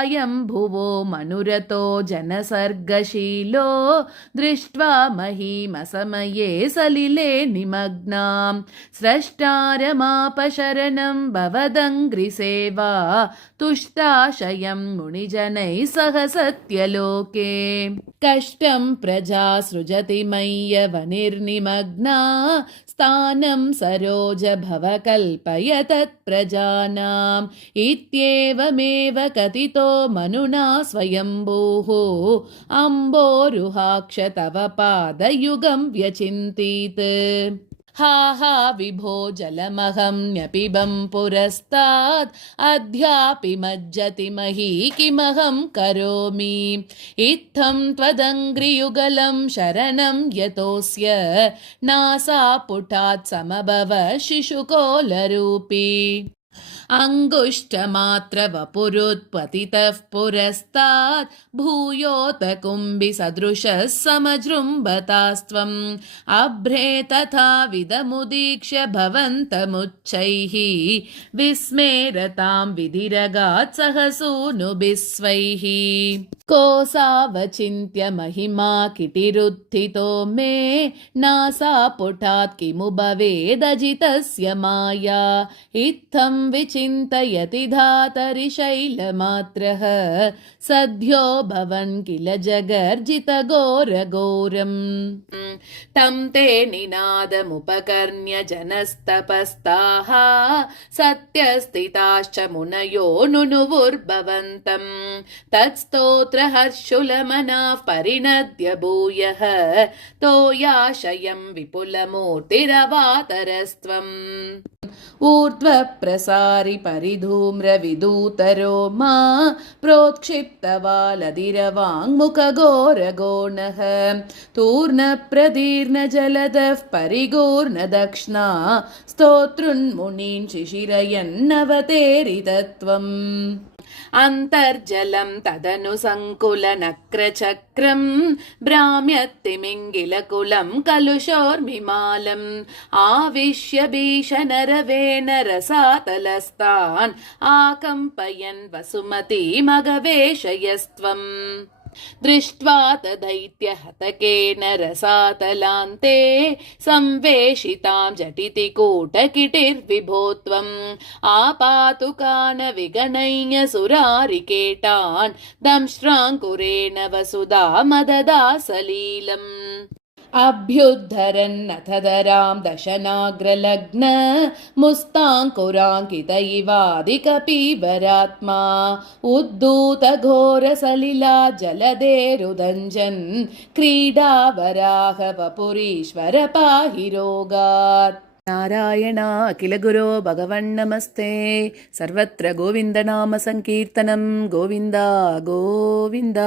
स्वायं भुवो मनुरतो जनसर्गशीलो दृष्ट्वा महीमसमये सलिले निमग्नां स्रष्टारमापशरणं भवदङ्घ्रिसेवा तुष्टाशयं मुनिजनैः सह सत्यलोके कष्टं प्रजा सृजति मय्यवनिर्निमग्ना स्थानं सरोज भव कल्पय तत्प्रजानाम् इत्येवमेव कथितो मनुना स्वयंभूः अम्बोरुहाक्ष तव पादयुगं व्यचिन्तीत् हा हा विभो जलमहं न्यपिबं पुरस्तात् अद्यापि मज्जति मही किमहं करोमि इत्थं त्वदङ्घ्रियुगलं शरणं यतोऽस्य नासापुटात् समभव शिशुकोलरूपी अङ्गुष्ठमात्रवपुरुत्पतितः पुरस्तात् भूयोत कुम्भिसदृशः समजृम्भतास्त्वम् अभ्रे तथाविधमुदीक्ष्य भवन्तमुच्चैः विस्मेरतां विधिरगात् सहसूनुभिस्वैः कोऽसावचिन्त्य महिमा किटिरुत्थितो मे नासापुटात् किमु भवेदजितस्य माया इत्थं विचिन्तयति धातरिशैलमात्रः सद्यो भवन् किल जगर्जितघोरघोरम् तं ते निनादमुपकर्ण्य जनस्तपस्ताः सत्यस्थिताश्च मुनयो नुनुवुर्भवन्तम् तत्स्तोत्रहर्षुलमनाः परिणद्य भूयः तोयाशयं विपुलमूर्तिरवातरस्त्वम् ऊर्ध्वप्रसारि परिधूम्रविदूतरो मा प्रोत्क्षिप्तवालधिरवाङ्मुखघोरगोणः तूर्णप्रदीर्णजलदः परिगूर्णदक्ष्णा स्तोतृन्मुनीन् शिशिरयन्नवतेरितत्वम् अन्तर्जलं तदनु सङ्कुलनक्रचक्रं भ्राम्यत्तिमिङ्गिलकुलं कलुषोर्मिमालम् आविश्य भीषणरवेण रसातलस्तान् आकम्पयन् वसुमतीमगवेशयस्त्वम् दृष्ट्वा तदैत्यहतकेन रसातलान्ते संवेशितां झटिति कूटकिटिर्विभो त्वम् आपातु कानविगणय्य सुरारिकेटान् दंष्ट्राङ्कुरेण वसुधा मददा सलीलम् अभ्युद्धरन्नथधरां दशनाग्रलग्न मुस्ताङ्कुराङ्कित इवादिकपीवरात्मा उद्धूतघोरसलिला जलधेरुदञ्जन् क्रीडावराह वपुरीश्वर पाहि रोगात् नारायण अखिल गुरो भगवन्नमस्ते सर्वत्र गोविन्दनाम संकीर्तनं गोविन्द गोविन्द।